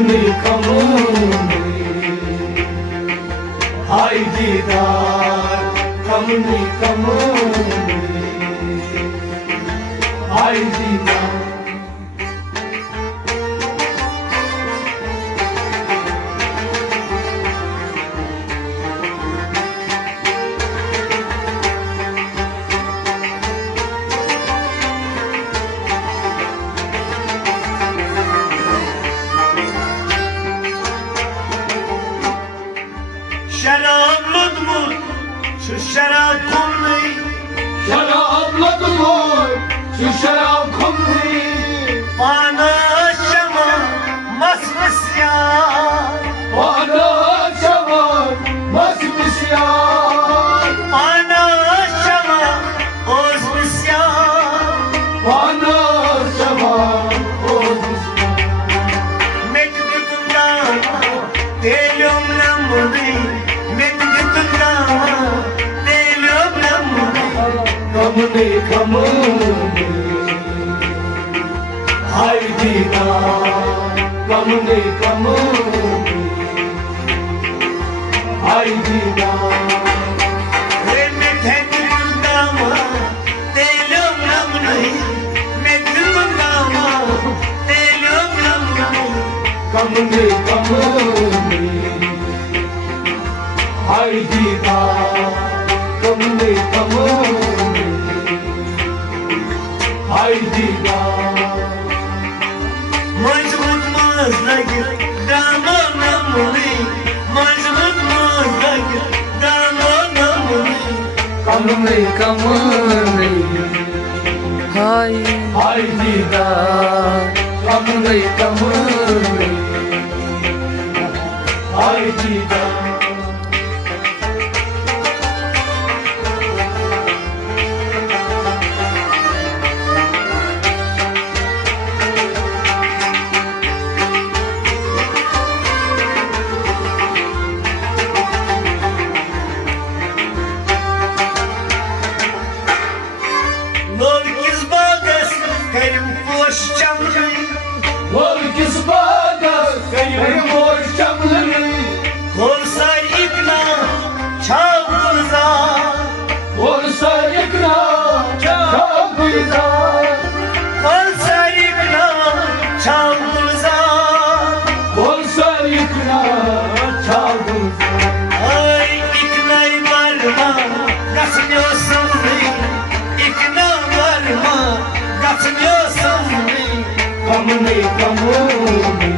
Kamuni kamuni Hay didar Kamuni kamuni Hay didar Şarap ludmur, şu şarap kumni. Şarap ludmur, şu şarap kumni. Bana şama masmasyan. Bana şaman masmisyan. Bana şama ozmisyan. Bana şaman ozmisyan. Mektutumda telum namuni. Mektutumda telum namuni. Kamuni kamuni Hay didar Kamuni kamuni Hay didar Mektutumda telum namuni. Mektutumda telum namuni. Kamuni kamuni Hay didar Kamuni kamuni Hay didar Mazmut mazlagir damon namuni. Mazmut mazlagir damon namuni. Kamuni kamuni Hay Hay didar Kamuni kamuni Hay didar Lorkis bagas karim poş çamlı. Volkis bagas Kayım boş çamları Korsay ikna çavgılza. Olsa yıkna Çok güzel Korsay ikna çavgılza. Olsa yıkna Çok güzel Ay iknay varma kaçmıyorsun mi? İkna varma kaçmıyorsun mi? Kamuni kamuni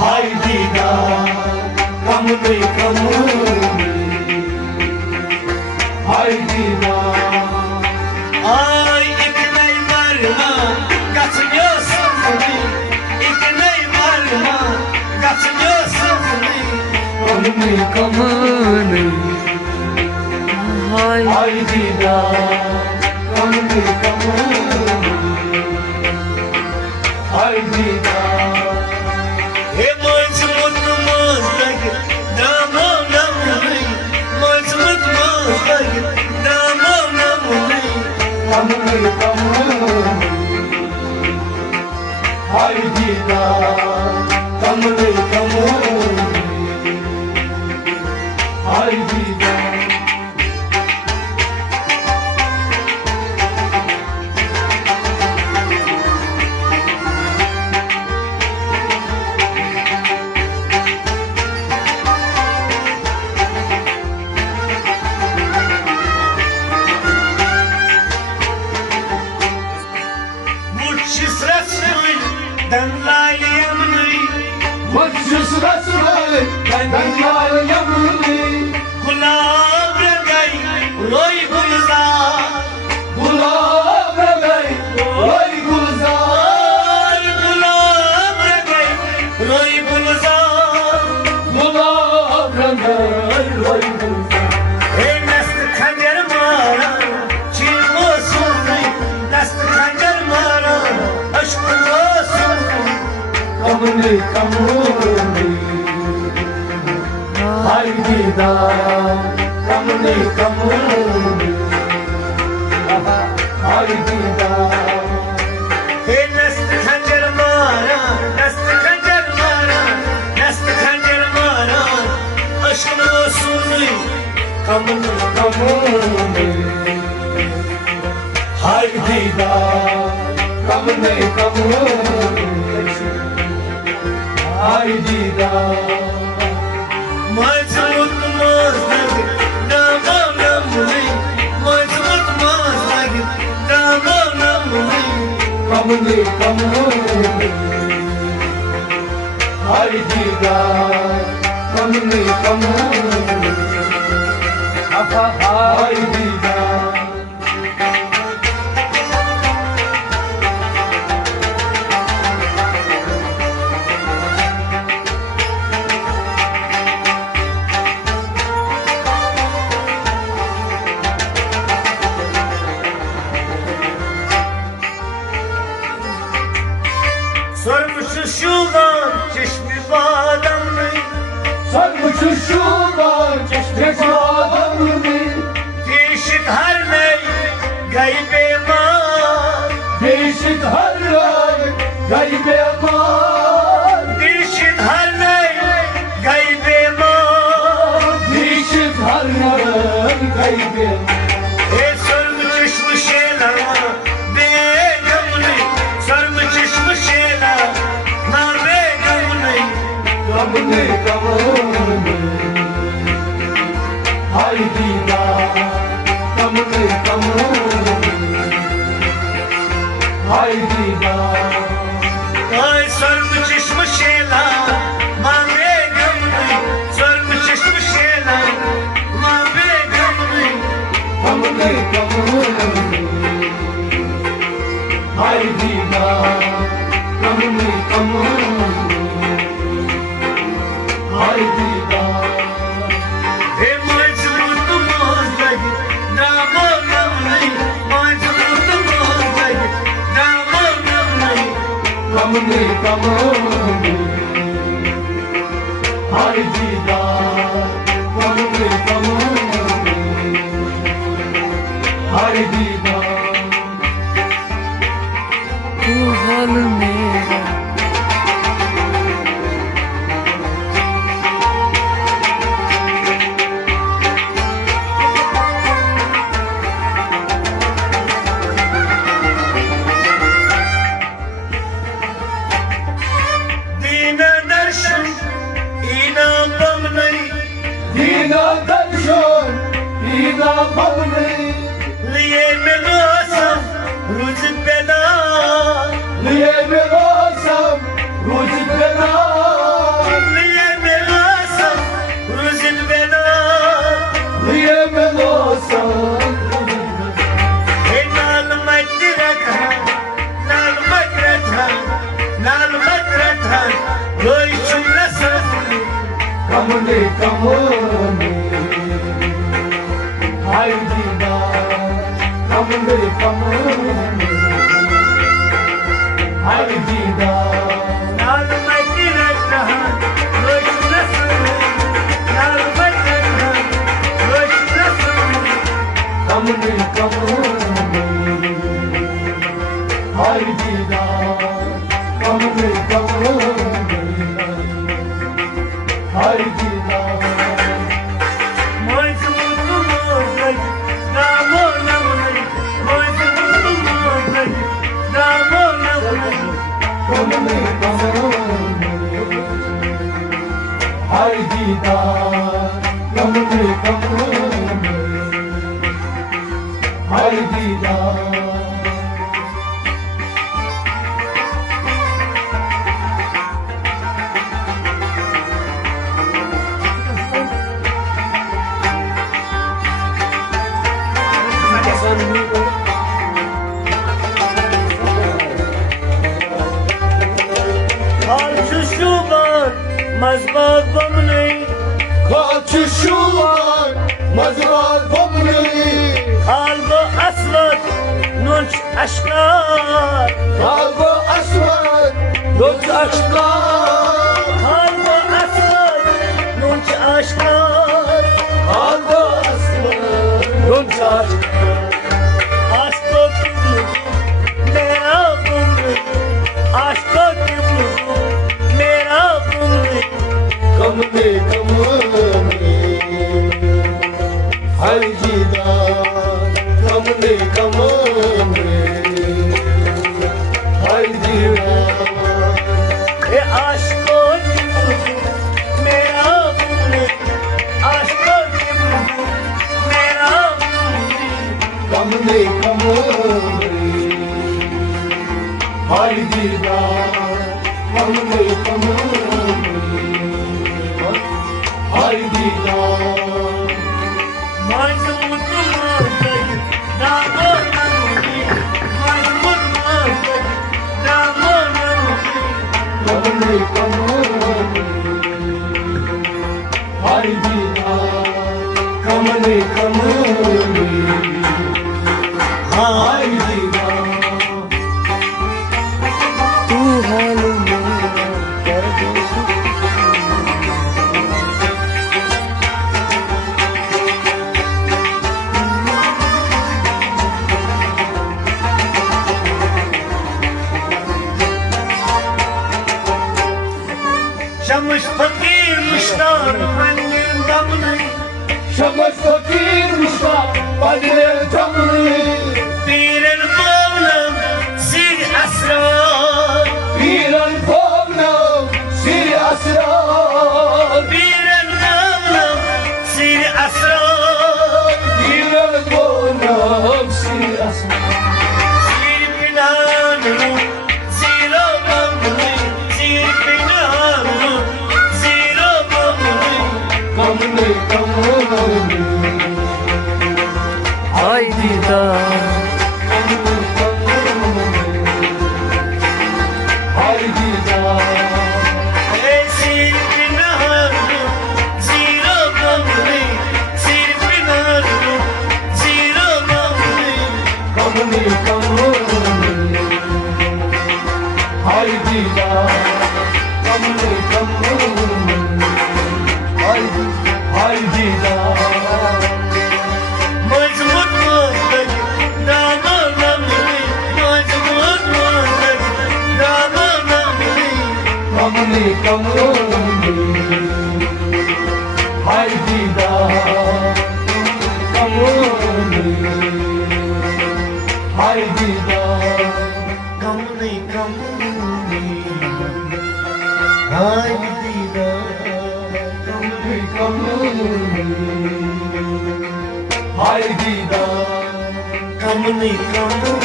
Hay didar Kamuni kamuni Hay didar Ay iknay varma kaçmıyorsun mi? İknay varma kaçmıyorsun mi? Kamuni kamuni hay Hay didar Kamuni kamuni Hay didar Mazmut mazlagir damon namuni. Mazmut mazlagir damon namuni. Kamuni kamuni Hay didar Kamuni kamuni Hay didar Muchis rasmui dan layamni. Mutsuz rasmay Ben yamuni Gulab ragay roy gulzar. Gulab ragay Oy gulzar Gulab ragay roy gulzar. Gulab ragay Oy gulzar Hey nast khanjar mara chilmo sunni. Nast khanjar mara ashko sunni. Kamuni kamuni Hay didar Kamuni kamuni Hay didar Hey nast khanjar mara nast कमले कमले हाय दीदार कमले कमले हाय दीदार मजबूत मजलग दामो नमली मजबूत मजलग दामो नमली कमले कमले हाय दीदार कमले कमले हाय दीदार Sormuş şulan çeşmi badamlı Sarmış şuradan çeşme adamını Değişik her ney gaybe man Değişik her yer gaybe var Değişik her ney gaybe man Değişik her yer gaybe Sormuş çeşmi şeyler be gamlı Sormuş çeşmi şeyler nar be gamlı Kamle kamle Hay didar Kamle kamle Hay didar Ay sormuş çeşmi şeyler man be gamlı Sormuş çeşmi şeyler man be gamlı Kamle kamle Hay didar Kamle kamle Hay didar Kamle kamle Hay didar Kamle kamle Hay didar तू हाल मेरा Dina darshan Dina bhavne Liye mirasam Ruz bela Liye mirasam Ruz bela Kamle kamle Hay didar Kamle kamle Hay didar Kamle kamle Hay didar Kamle kamle Hay didar Kamle kamle Hay didar Kamle kamle Hay didar Mazbag bamli Kaçışular mazvar bomli Kalbo asvat nunç aşkar Kalbo asvar Dost aşklar Kalbo asvat nunç aşkar Kalbo asvar Dost aşklar Aşko kimlu mera bumlu Aşko kimlu mera bumlu Kamle kamle हाय दीदार कमने कमने हाय दीदार ए आशिको मेरा बुलबुल आशिको मेरा कमने कमने हाय दीदार कमने कमने हाय दीदार Mazmut mazmut damo namuni mazmut mazmut damo namuni कमने कमने हाय दीदार कमने कमने हाय दीदार तू हाल मेरा परदेश Şamış fakir müştar annem damlı Shams फकीर मुश्ता बदले तमली Bir el bağlam sil asrar वीरन भोगनम सिर Asrar Bir el bağlam sil asrar वीरन भोगनम सिर Asrar Sil pinanı sil obamlı Sil pinanı sil obamlı कमने कमने Ay didar हाय दीदार Sil pinanı sil obamlı Sil pinanı sil obamlı कमने कमने हाय दीदार कमने कमने हाय दीदार Mazmut mazmut damo namuni Mazmut mazmut damo namuni कमने कमने हाय दीदार कमने हाय दीदार Kamni kamni Hay didar कमने कमने हाय दीदार Kamni kamni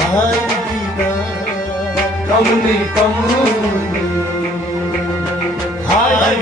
Hay didar कमने कमने Hay